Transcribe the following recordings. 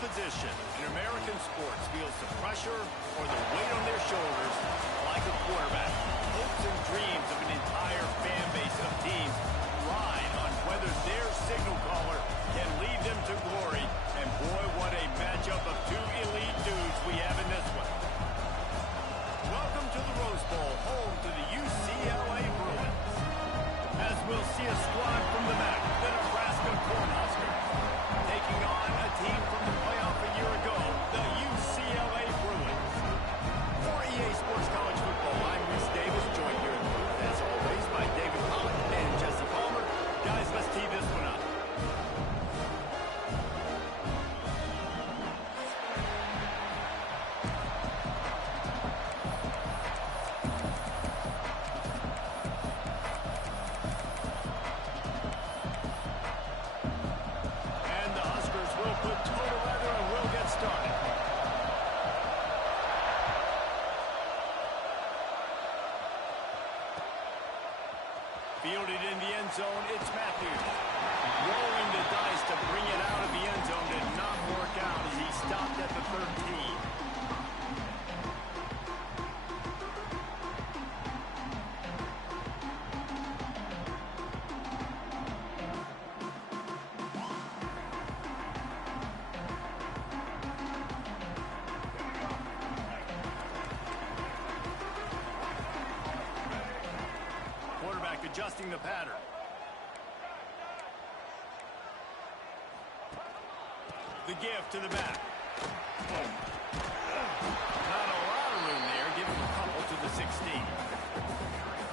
position in American sports feels the pressure or the weight on their shoulders like a quarterback. Hopes and dreams of an entire fan base of teams ride on whether their signal caller can lead them to glory. And boy, what a matchup of two elite dudes we have in this one. Welcome to the Rose Bowl, home to the UCLA Bruins. As we'll see a squad from the MAC, the Nebraska Cornhuskers, taking on a team from the playoff a year ago, the UCLA Bruins. For EA Sports College Football, I'm Rhys Davis, joined here in the booth, as always, by David Pollock and Jesse Palmer. Guys, let's tee this one up. Fielded in the end zone, it's Matthews. Rolling the dice to bring it out of the end zone did not work out as he stopped at the 13. Adjusting the pattern. The give to the back. Not a lot of room there. Give him a couple to the 16.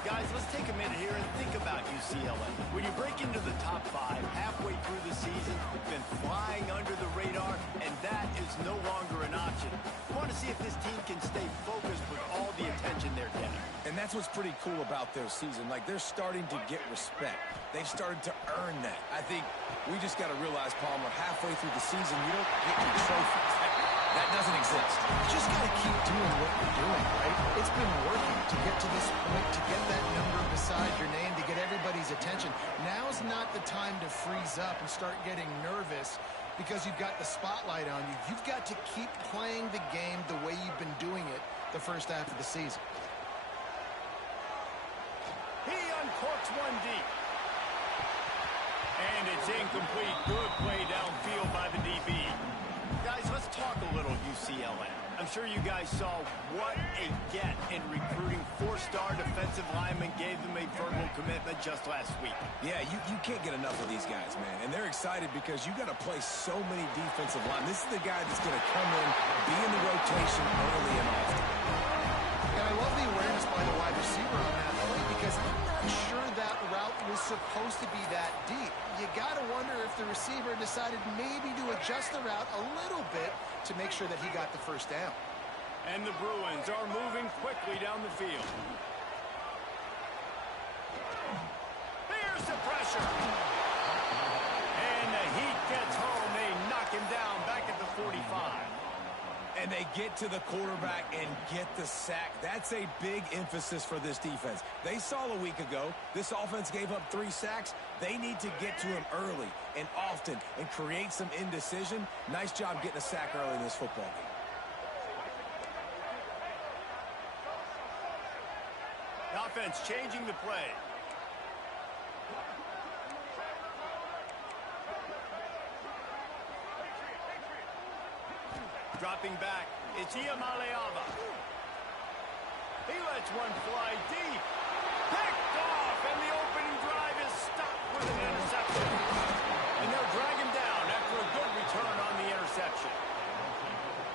Guys, let's take a minute here and think about UCLA. When you break into the top 5 halfway through the season, you've been flying under the radar, and that is no longer an option. You want to see if this team can stay focused with all the attention they're getting. And that's what's pretty cool about their season. Like, they're starting to get respect. They've started to earn that. I think we just got to realize, Palmer, halfway through the season, you don't get your trophies. That doesn't exist. You just got to keep doing what you're doing, right? It's been working to get to this point, to get that number beside your name, to get everybody's attention. Now's not the time to freeze up and start getting nervous because you've got the spotlight on you. You've got to keep playing the game the way you've been doing it the first half of the season. He uncorks one deep. And it's incomplete. Good play downfield by the DB. Guys, let's talk a little UCLA. I'm sure you guys saw what a get in recruiting 4-star defensive linemen gave them a verbal commitment just last week. Yeah, you can't get enough of these guys, man. And they're excited because you got to play so many defensive line. This is the guy that's going to come in, be in the rotation early and often. And I love the awareness by the wide receiver on that play because I'm not sure that route was supposed to be that deep. You got to wonder if the receiver decided maybe to adjust the route a little bit to make sure that he got the first down. And the Bruins are moving quickly down the field. Here's the pressure. And the Heat gets home. They knock him down back at the 45. And they get to the quarterback and get the sack. That's a big emphasis for this defense. They saw a week ago, this offense gave up 3 sacks. They need to get to him early and often and create some indecision. Nice job getting a sack early in this football game. The offense changing the play. Dropping back, it's Iamaleava. He lets one fly deep. Picked off, and the opening drive is stopped with an interception. And they'll drag him down after a good return on the interception.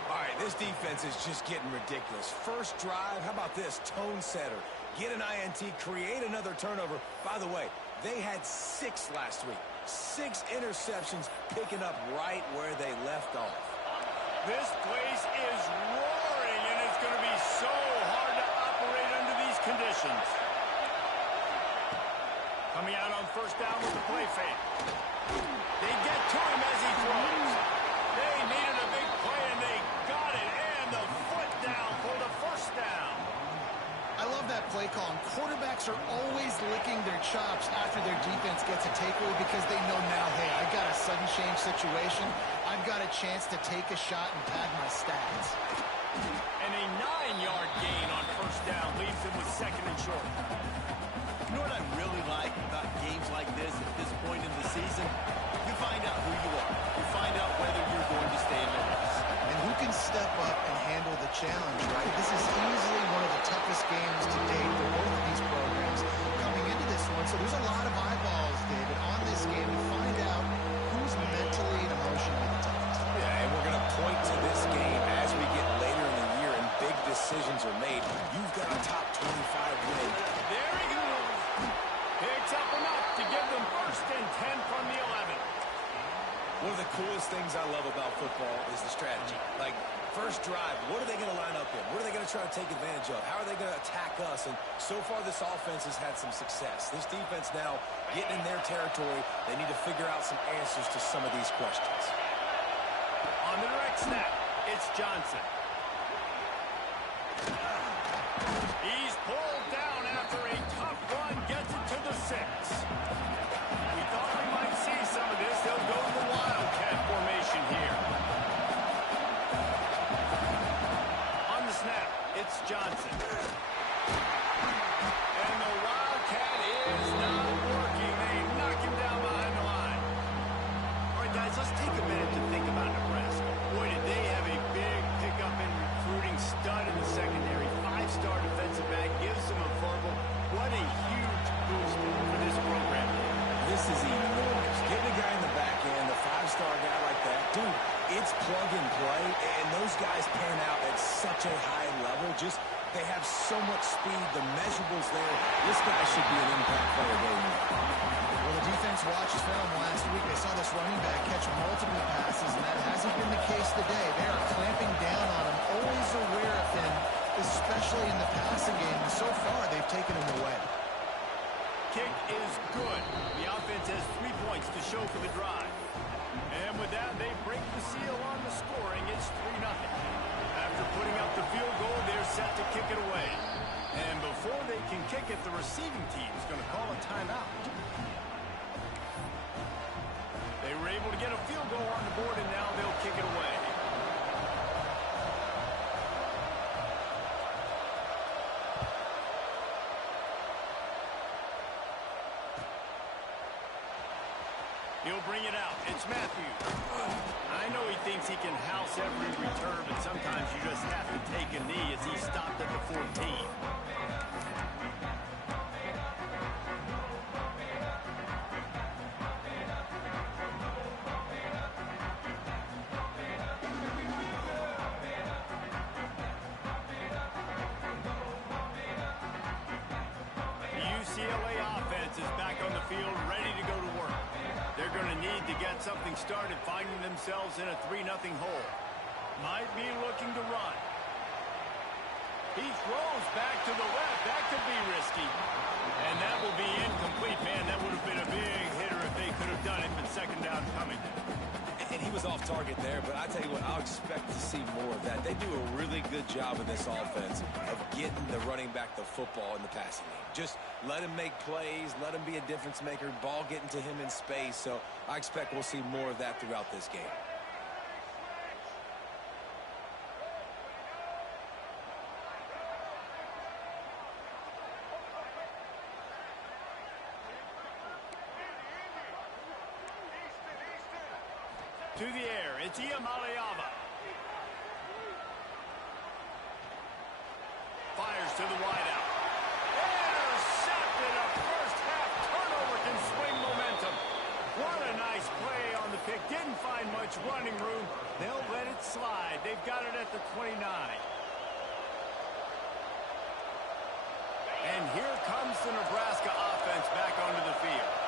All right, this defense is just getting ridiculous. First drive, how about this? Tone setter. Get an INT, create another turnover. By the way, they had 6 last week. 6 interceptions, picking up right where they left off. This place is roaring, and it's going to be so hard to operate under these conditions. Coming out on first down with the play fake. They get to him as he throws. They needed a big play, and they got it. And the foot down for the first down. I love that play play call. And quarterbacks are always licking their chops after their defense gets a takeaway because they know now, hey, I got a sudden change situation. I've got a chance to take a shot and pad my stats. And a 9-yard gain on first down leaves them with second and short. You know what I really like about games like this at this point in the season? You find out who you are. You find out whether you're going to stay in the race. And who can step up and handle the challenge, right? This is easily one of the toughest games to date for both of these programs coming into this one. So there's a lot of eyeballs, David, on this game to find out who's mentally and emotionally the toughest. Yeah, and we're going to point to this game as we get later in the year and big decisions are made. You've got a top 25 win. There he goes. Picks up enough to give them first and 10 from the 11. One of the coolest things I love about football is the strategy. Like, first drive, what are they going to line up in? What are they going to try to take advantage of? How are they going to attack us? And so far, this offense has had some success. This defense now getting in their territory. They need to figure out some answers to some of these questions. On the direct snap, it's Johnson. He's pulled down after a tough run, gets it to the 6. We thought we might see some of this. They'll go to the Wildcat formation here. On the snap, it's Johnson. And the Wildcat is not working. They knock him down behind the line. All right, guys, let's take a minute to think about Nebraska. Boy, did they have a big pickup in recruiting, stud in the secondary, 5-star defensive back, gives them a verbal. What a huge boost for this program. This is enormous. Getting a guy in the back end, a 5-star guy like that, dude, it's plug and play, and those guys pan out at such a high level. Just, they have so much speed, the measurables there. This guy should be an impact player going on. Well, the defense watched film last week. They saw this running back catch multiple passes, and that hasn't been the case today. They are clamping down on him, always aware of him, especially in the passing game. And so far, they've taken him away. Kick is good. The offense has 3 points to show for the drive. And with that, they break the seal on the scoring. It's 3-0. After putting up the field goal, they're set to kick it away. And before they can kick it, the receiving team is going to call a timeout. They were able to get a field goal on the board, and now they'll kick it away. He'll bring it out. It's Matthews. I know he thinks he can house every return, but sometimes you just have to take a knee as he stopped at the 14. The UCLA offense is back on the field, ready to go to work. They're going to need to get something started, finding themselves in a 3-0 hole. Might be looking to run. He throws back to the left. That could be risky. And that will be incomplete. Man, that would have been a big hitter if they could have done it, but second down coming. And he was off target there, but I tell you what, I'll expect to see more of that. They do a really good job in this offense of getting the running back the football in the passing game. Just let him make plays, let him be a difference maker, ball getting to him in space. So I expect we'll see more of that throughout this game. To the air, it's Iamaleava. Fires to the wideout. Intercepted. A first-half turnover can swing momentum. What a nice play on the pick. Didn't find much running room. They'll let it slide. They've got it at the 29. And here comes the Nebraska offense back onto the field.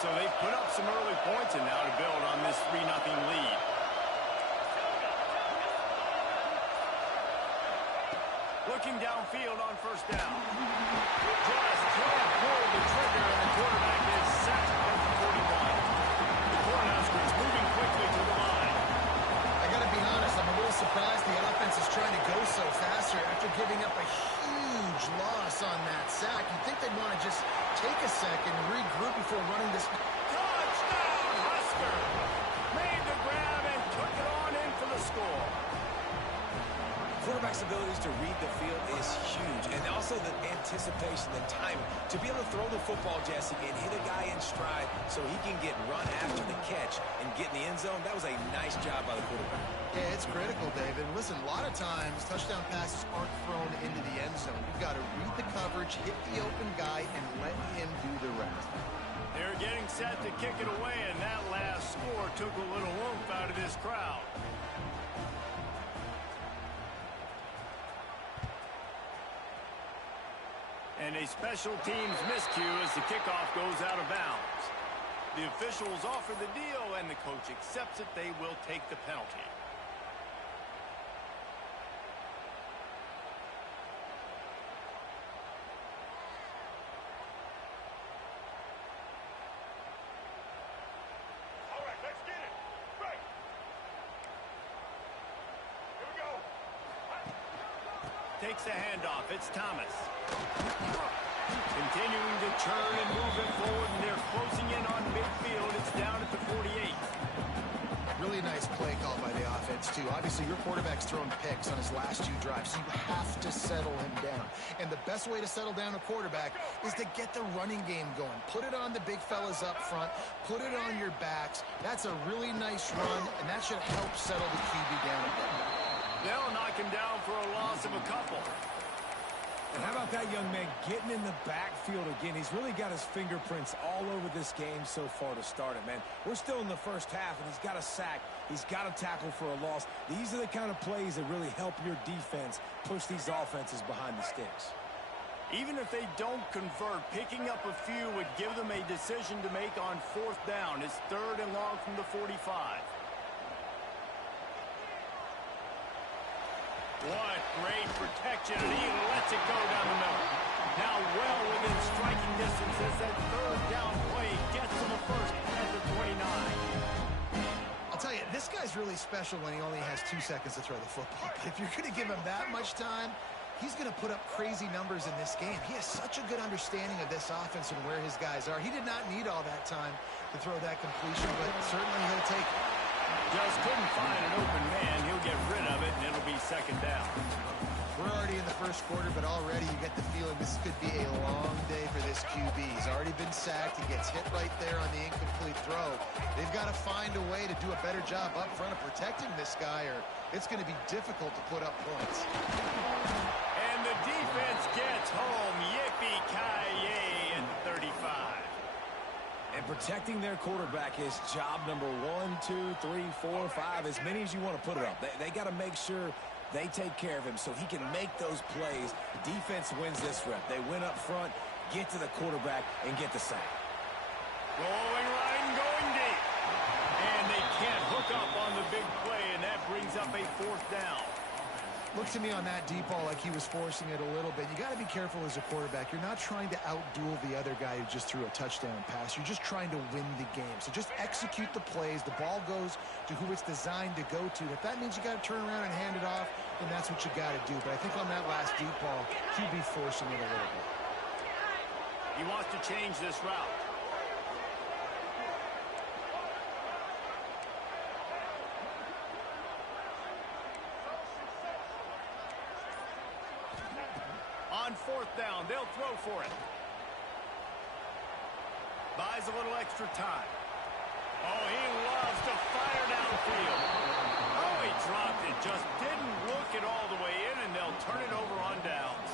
So they've put up some early points and now to build on this 3-0 lead. Looking downfield on first down. Just can't pull the trigger, and the quarterback is sacked at the 41. The Cornhuskers moving quickly to the line. I got to be honest, I'm a little surprised the offense is trying to go so fast here after giving up a huge loss on that before running this. Touchdown, Husker! Made the grab and took it on in for the score. Quarterback's abilities to read the field is huge, and also the anticipation, the timing, to be able to throw the football, Jesse, and hit a guy in stride so he can get run after the catch and get in the end zone. That was a nice job by the quarterback. Yeah, it's critical, David. Listen, a lot of times touchdown passes aren't thrown into the end zone. You've got to read the coverage, hit the open guy, and let him do the rest. They're getting set to kick it away, and that last score took a little oomph out of this crowd. And a special teams miscue as the kickoff goes out of bounds. The officials offer the deal, and the coach accepts it. They will take the penalty. All right, let's get it. Right. Here we go. Takes the handoff. It's Thomas. Continuing to turn and move it forward, and they're closing in on midfield. It's down at the 48. Really nice play call by the offense, too. Obviously, your quarterback's thrown picks on his last 2 drives, so you have to settle him down. And the best way to settle down a quarterback is to get the running game going. Put it on the big fellas up front. Put it on your backs. That's a really nice run, and that should help settle the QB down a bit. They'll knock him down for a loss of a couple. And how about that young man getting in the backfield again? He's really got his fingerprints all over this game so far to start it, man. We're still in the first half, and he's got a sack. He's got a tackle for a loss. These are the kind of plays that really help your defense push these offenses behind the sticks. Even if they don't convert, picking up a few would give them a decision to make on 4th down. It's 3rd and long from the 45. What great protection, and he lets it go down the middle. Now well within striking distance as that 3rd down play gets him a first at the 29. I'll tell you, this guy's really special when he only has 2 seconds to throw the football. But if you're going to give him that much time, he's going to put up crazy numbers in this game. He has such a good understanding of this offense and where his guys are. He did not need all that time to throw that completion, but certainly he'll take it. Just couldn't find an open man. He'll get rid of it, and it'll be 2nd down. We're already in the first quarter, but already you get the feeling this could be a long day for this QB. He's already been sacked. He gets hit right there on the incomplete throw. They've got to find a way to do a better job up front of protecting this guy, or it's going to be difficult to put up points. And the defense gets home. Yippee-ki-yay at the 35. And protecting their quarterback is job number 1, 2, 3, 4, 5, as many as you want to put it up. They got to make sure they take care of him so he can make those plays. Defense wins this rep. They win up front, get to the quarterback, and get the sack. Going right and going deep. And they can't hook up on the big play, and that brings up a 4th down. Looks to me on that deep ball like he was forcing it a little bit. You got to be careful as a quarterback. You're not trying to outduel the other guy who just threw a touchdown pass. You're just trying to win the game. So just execute the plays. The ball goes to who it's designed to go to. If that means you got to turn around and hand it off, then that's what you got to do. But I think on that last deep ball, QB forcing it a little bit. He wants to change this route. On 4th down, they'll throw for it. Buys a little extra time. Oh, he loves to fire downfield. Oh, he dropped it. Just didn't look it all the way in, and they'll turn it over on downs.